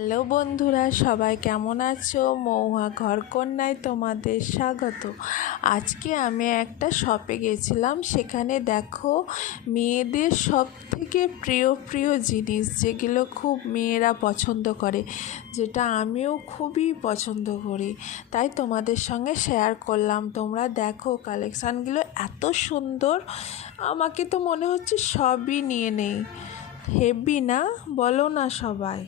Hello বন্ধুরা, সবাই কেমন আছো? মৌহা ঘরকন্যায় তোমাদের স্বাগত। আজকে আমি একটা শপে গেছিলাম। সেখানে দেখো মেয়েদের সব থেকে প্রিয় প্রিয় জিনিস, যেগুলো খুব মেয়েরা পছন্দ করে, যেটা আমিও খুবই পছন্দ করি, তাই তোমাদের সঙ্গে শেয়ার করলাম। তোমরা দেখো কালেকশানগুলো এত সুন্দর, আমাকে তো মনে হচ্ছে সবই নিয়ে নেই। হেভি না, বলো না সবাই?